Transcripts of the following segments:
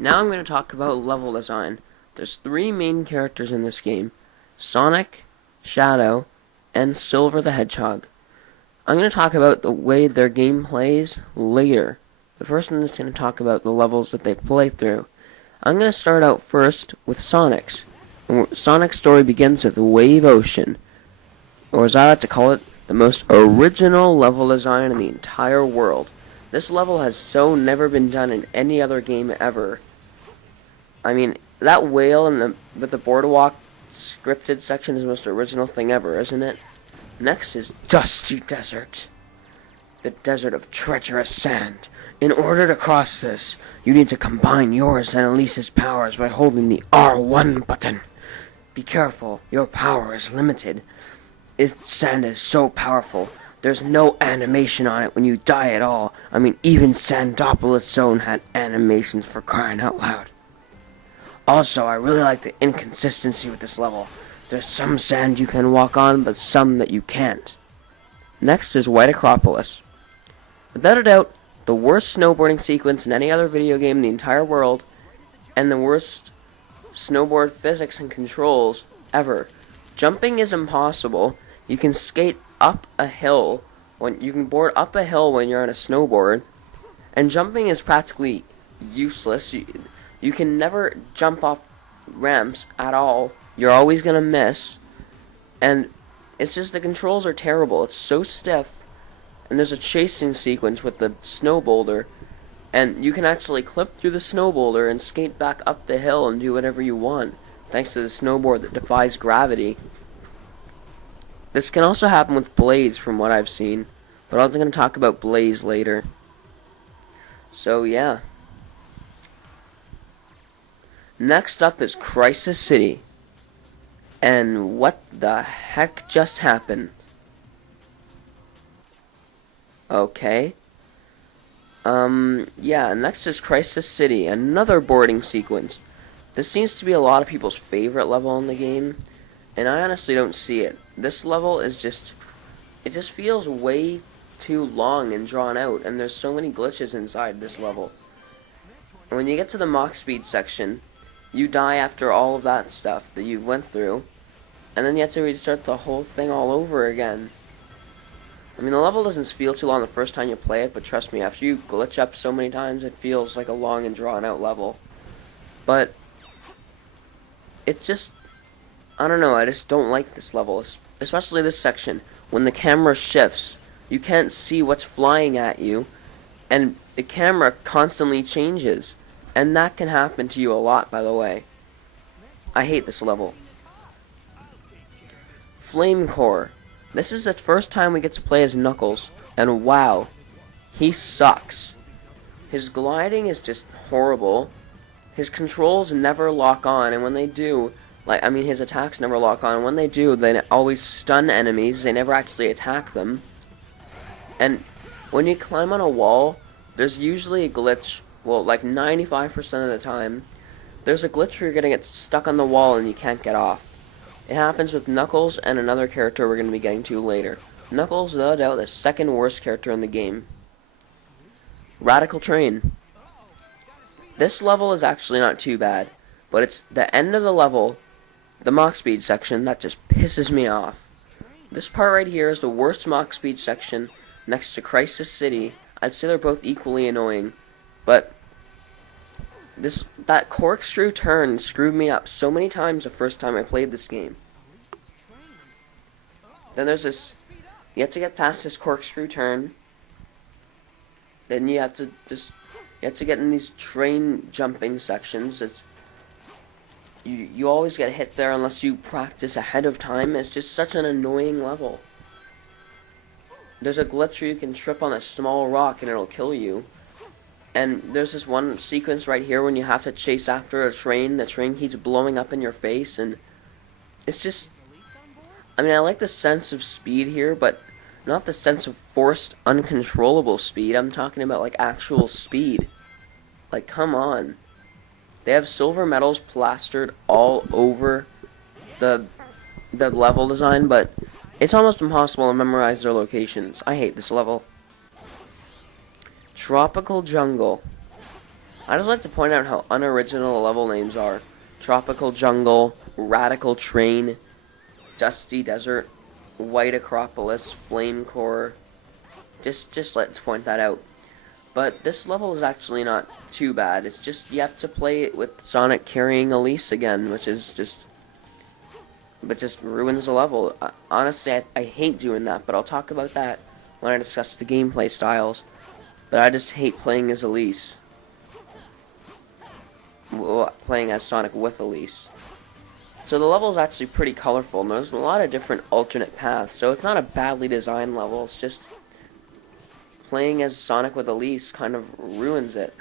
Now I'm going to talk about level design. There's three main characters in this game: Sonic, Shadow, and Silver the Hedgehog. I'm going to talk about the way their game plays later. But first I'm just going to talk about the levels that they play through. I'm going to start out first with Sonic's. Sonic's story begins with Wave Ocean, or as I like to call it, the most original level design in the entire world. This level has never been done in any other game ever. I mean, that whale with the boardwalk scripted section is the most original thing ever, isn't it? Next is Dusty Desert, the desert of treacherous sand. In order to cross this, you need to combine yours and Elise's powers by holding the R1 button. Be careful, your power is limited. Sand is so powerful, there's no animation on it when you die at all. I mean, even Sandopolis Zone had animations, for crying out loud. Also, I really like the inconsistency with this level. There's some sand you can walk on, but some that you can't. Next is White Acropolis. Without a doubt, the worst snowboarding sequence in any other video game in the entire world, and the worst snowboard physics and controls ever. Jumping is impossible. You can skate up a hill you can board up a hill when you're on a snowboard, and jumping is practically useless. You can never jump off ramps at all. You're always gonna miss, and it's just the controls are terrible. It's so stiff, and there's a chasing sequence with the snow boulder, and you can actually clip through the snow boulder and skate back up the hill and do whatever you want, thanks to the snowboard that defies gravity. This can also happen with Blaze from what I've seen, but I'm going to talk about Blaze later. So yeah. Next up is Crisis City. And what the heck just happened? Okay. Yeah, next is Crisis City, another boarding sequence. This seems to be a lot of people's favorite level in the game, and I honestly don't see it. This level is it just feels way too long and drawn out, and there's so many glitches inside this level. And when you get to the Mach Speed section, you die after all of that stuff that you went through, and then you have to restart the whole thing all over again. I mean, the level doesn't feel too long the first time you play it, but trust me, after you glitch up so many times, it feels like a long and drawn out level. But it just, I don't know, I just don't like this level, especially this section. When the camera shifts, you can't see what's flying at you, and the camera constantly changes, and that can happen to you a lot, by the way. I hate this level. Flame Core. This is the first time we get to play as Knuckles, and wow, he sucks. His gliding is just horrible. His controls never lock on, and when they do, his attacks never lock on. When they do, they always stun enemies. They never actually attack them. And when you climb on a wall, there's usually a glitch. Well, like 95% of the time, there's a glitch where you're gonna get stuck on the wall and you can't get off. It happens with Knuckles and another character we're gonna be getting to later. Knuckles, without a doubt, the second worst character in the game. Radical Train. This level is actually not too bad, but it's the end of the level, the Mach Speed section, that just pisses me off. This part right here is the worst Mach Speed section, next to Crisis City. I'd say they're both equally annoying, but that corkscrew turn screwed me up so many times the first time I played this game. Then there's this, you have to get past this corkscrew turn, then you have to get in these train jumping sections. You always get hit there unless you practice ahead of time. It's just such an annoying level. There's a glitch where you can trip on a small rock and it'll kill you. And there's this one sequence right here when you have to chase after a train. The train keeps blowing up in your face, and it's just, I mean, I like the sense of speed here, but not the sense of forced, uncontrollable speed. I'm talking about, like, actual speed. Like, come on. They have silver medals plastered all over the level design, but it's almost impossible to memorize their locations. I hate this level. Tropical Jungle. I just like to point out how unoriginal level names are. Tropical Jungle, Radical Train, Dusty Desert, White Acropolis, Flame Core. Just let's point that out. But this level is actually not too bad. It's just you have to play it with Sonic carrying Elise again, which is just ruins the level. Honestly, I hate doing that, but I'll talk about that when I discuss the gameplay styles. But I just hate playing as Elise. Well, playing as Sonic with Elise. So the level is actually pretty colorful, and there's a lot of different alternate paths, so it's not a badly designed level, it's just playing as Sonic with Elise kind of ruins it.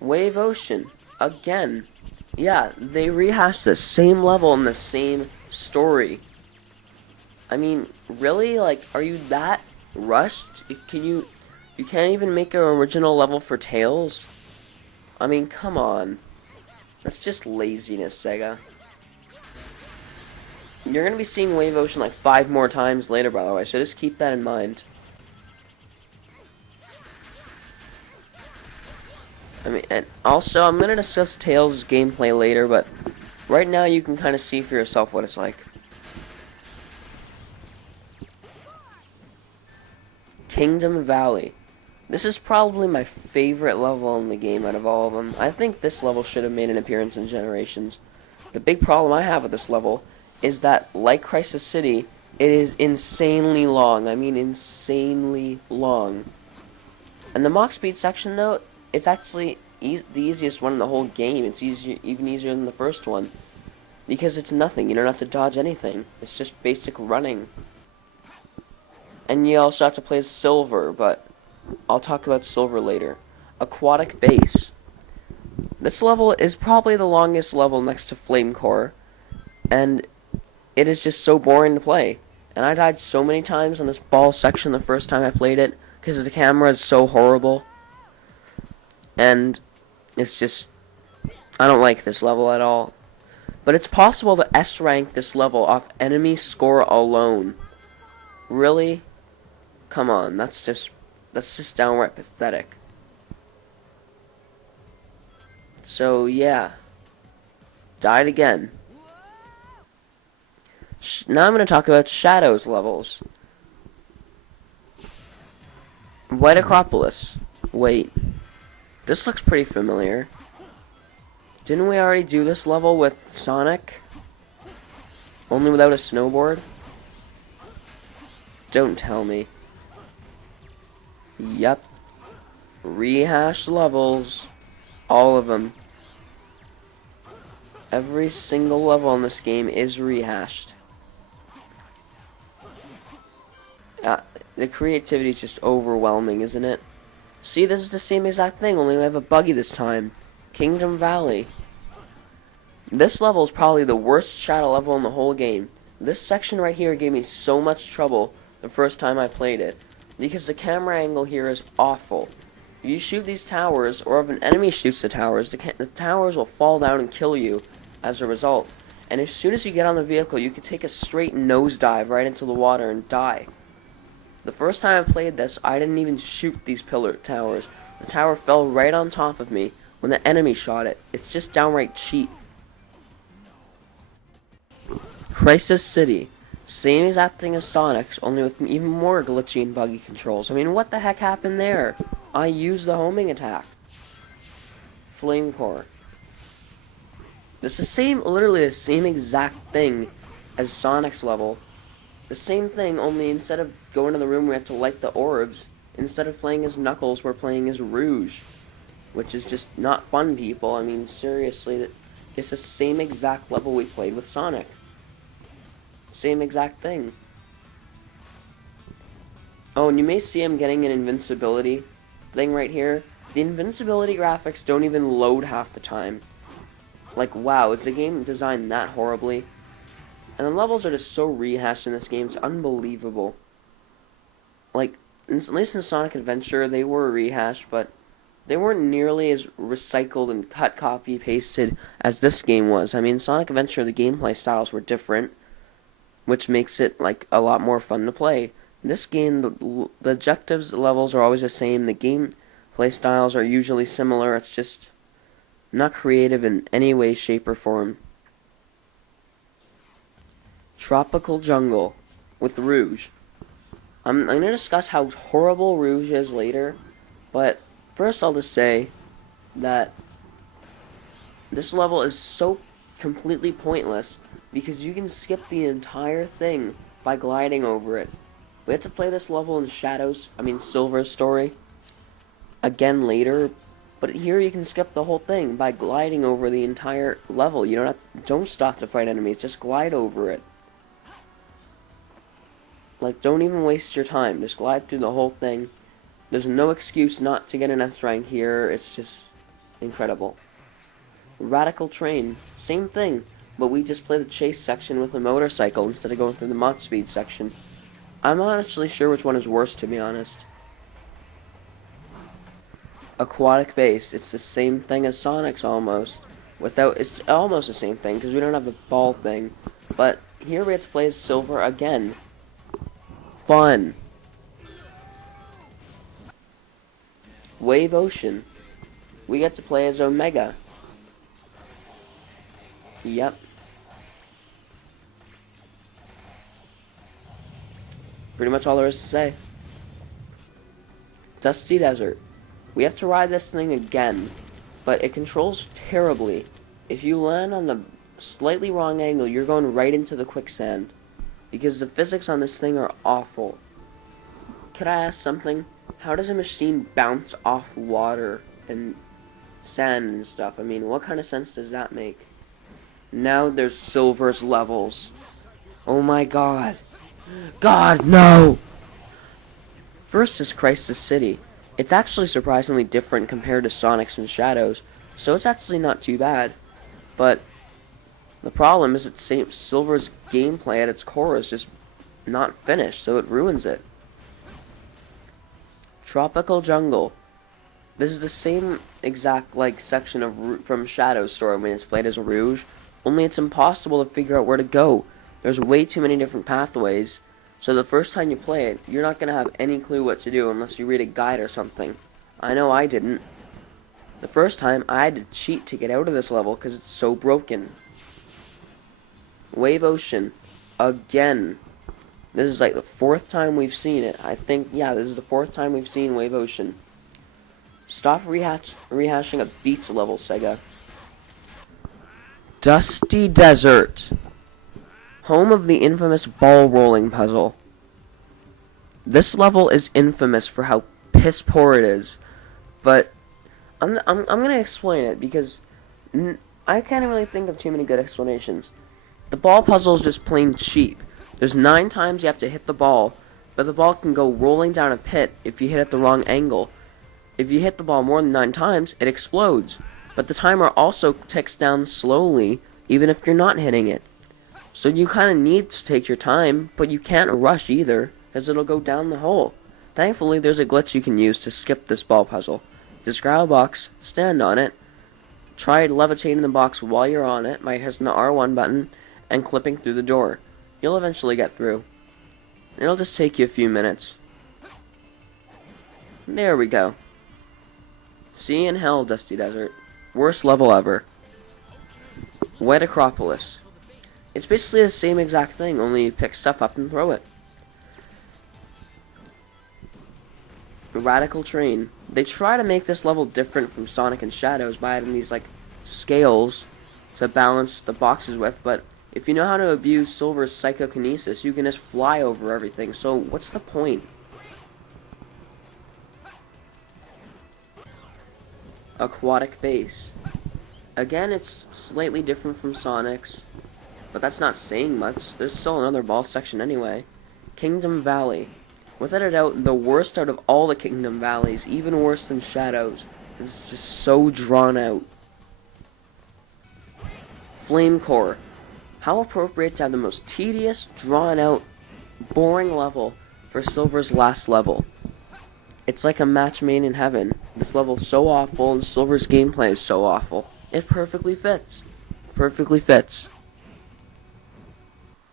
Wave Ocean, again. Yeah, they rehashed the same level and the same story. I mean, really? Like, are you that rushed? You can't even make an original level for Tails? I mean, come on. That's just laziness, Sega. You're gonna be seeing Wave Ocean like 5 more times later, by the way, so just keep that in mind. I mean, and also, I'm gonna discuss Tails' gameplay later, but right now you can kind of see for yourself what it's like. Kingdom Valley. This is probably my favorite level in the game out of all of them. I think this level should have made an appearance in Generations. The big problem I have with this level is that, like Crisis City, it is insanely long. I mean, insanely long. And the Mach Speed section, though, it's actually the easiest one in the whole game. It's even easier than the first one. Because it's nothing. You don't have to dodge anything. It's just basic running. And you also have to play as Silver, but I'll talk about Silver later. Aquatic Base. This level is probably the longest level next to Flame Core, and it is just so boring to play. And I died so many times on this ball section the first time I played it, because the camera is so horrible. And it's just, I don't like this level at all. But it's possible to S-rank this level off enemy score alone. Really? Come on, that's just downright pathetic. So, yeah. Died again. Now I'm going to talk about Shadow's levels. White Acropolis. Wait. This looks pretty familiar. Didn't we already do this level with Sonic? Only without a snowboard? Don't tell me. Yep. Rehashed levels. All of them. Every single level in this game is rehashed. The creativity is just overwhelming, isn't it? See, this is the same exact thing, only we have a buggy this time. Kingdom Valley. This level is probably the worst Shadow level in the whole game. This section right here gave me so much trouble the first time I played it, because the camera angle here is awful. If you shoot these towers, or if an enemy shoots the towers, the towers will fall down and kill you as a result. And as soon as you get on the vehicle, you can take a straight nosedive right into the water and die. The first time I played this, I didn't even shoot these pillar towers. The tower fell right on top of me when the enemy shot it. It's just downright cheat. Crisis City. Same exact thing as Sonic's, only with even more glitchy and buggy controls. I mean, what the heck happened there? I used the homing attack. Flame Core. This is literally the same exact thing as Sonic's level. The same thing, only instead of going to the room we have to light the orbs, instead of playing as Knuckles, we're playing as Rouge. Which is just not fun, people. I mean, seriously, it's the same exact level we played with Sonic. Same exact thing. Oh, and you may see I'm getting an invincibility thing right here. The invincibility graphics don't even load half the time. Like, wow, is the game designed that horribly? And the levels are just so rehashed in this game, it's unbelievable. Like, at least in Sonic Adventure, they were rehashed, but they weren't nearly as recycled and cut, copy, pasted as this game was. I mean, Sonic Adventure, the gameplay styles were different, which makes it, like, a lot more fun to play. This game, the objectives, the levels are always the same. The Playstyles are usually similar, it's just not creative in any way, shape, or form. Tropical Jungle with Rouge. I'm going to discuss how horrible Rouge is later, but first I'll just say that this level is so completely pointless because you can skip the entire thing by gliding over it. We have to play this level in Silver's story again later, but here you can skip the whole thing by gliding over the entire level. You don't stop to fight enemies, just glide over it. Like, don't even waste your time, just glide through the whole thing. There's no excuse not to get an S rank here, it's just incredible. Radical Train, same thing, but we just play the chase section with a motorcycle instead of going through the mod speed section. I'm not actually sure which one is worse, to be honest. Aquatic Base, it's the same thing as Sonic's almost. It's almost the same thing, because we don't have the ball thing. But here we have to play as Silver again. Fun. Wave Ocean. We get to play as Omega. Yep. Pretty much all there is to say. Dusty Desert. We have to ride this thing again, but it controls terribly. If you land on the slightly wrong angle, you're going right into the quicksand, because the physics on this thing are awful. Could I ask something? How does a machine bounce off water and sand and stuff? I mean, what kind of sense does that make? Now there's Silver's levels. Oh my god. God, no! First is Crisis City. It's actually surprisingly different compared to Sonic's and Shadow's, so it's actually not too bad. But the problem is that Silver's gameplay at its core is just not finished, so it ruins it. Tropical Jungle. This is the same exact section from Shadow's story when it's played as a Rouge, only it's impossible to figure out where to go. There's way too many different pathways, so the first time you play it, you're not going to have any clue what to do unless you read a guide or something. I know I didn't. The first time, I had to cheat to get out of this level because it's so broken. Wave Ocean. Again. This is like the fourth time we've seen it. I think, yeah, this is the fourth time we've seen Wave Ocean. Stop rehashing a Beats level, Sega. Dusty Desert. Home of the infamous ball rolling puzzle. This level is infamous for how piss poor it is, but I'm gonna explain it because I can't really think of too many good explanations. The ball puzzle is just plain cheap. There's 9 times you have to hit the ball, but the ball can go rolling down a pit if you hit it the wrong angle. If you hit the ball more than 9 times, it explodes, but the timer also ticks down slowly even if you're not hitting it. So you kind of need to take your time, but you can't rush either, as it'll go down the hole. Thankfully, there's a glitch you can use to skip this ball puzzle. Just grab a box, stand on it, try levitating the box while you're on it by pressing the R1 button and clipping through the door. You'll eventually get through. It'll just take you a few minutes. There we go. See you in hell, Dusty Desert. Worst level ever. Wet Acropolis. It's basically the same exact thing, only you pick stuff up and throw it. Radical Train. They try to make this level different from Sonic and Shadows by adding these, scales to balance the boxes with, but if you know how to abuse Silver's psychokinesis, you can just fly over everything, so what's the point? Aquatic Base. Again, it's slightly different from Sonic's, but that's not saying much. There's still another ball section anyway. Kingdom Valley. Without a doubt, the worst out of all the Kingdom Valleys, even worse than Shadows. It's just so drawn out. Flame Core. How appropriate to have the most tedious, drawn out, boring level for Silver's last level. It's like a match made in heaven. This level's so awful and Silver's gameplay is so awful. It perfectly fits. Perfectly fits.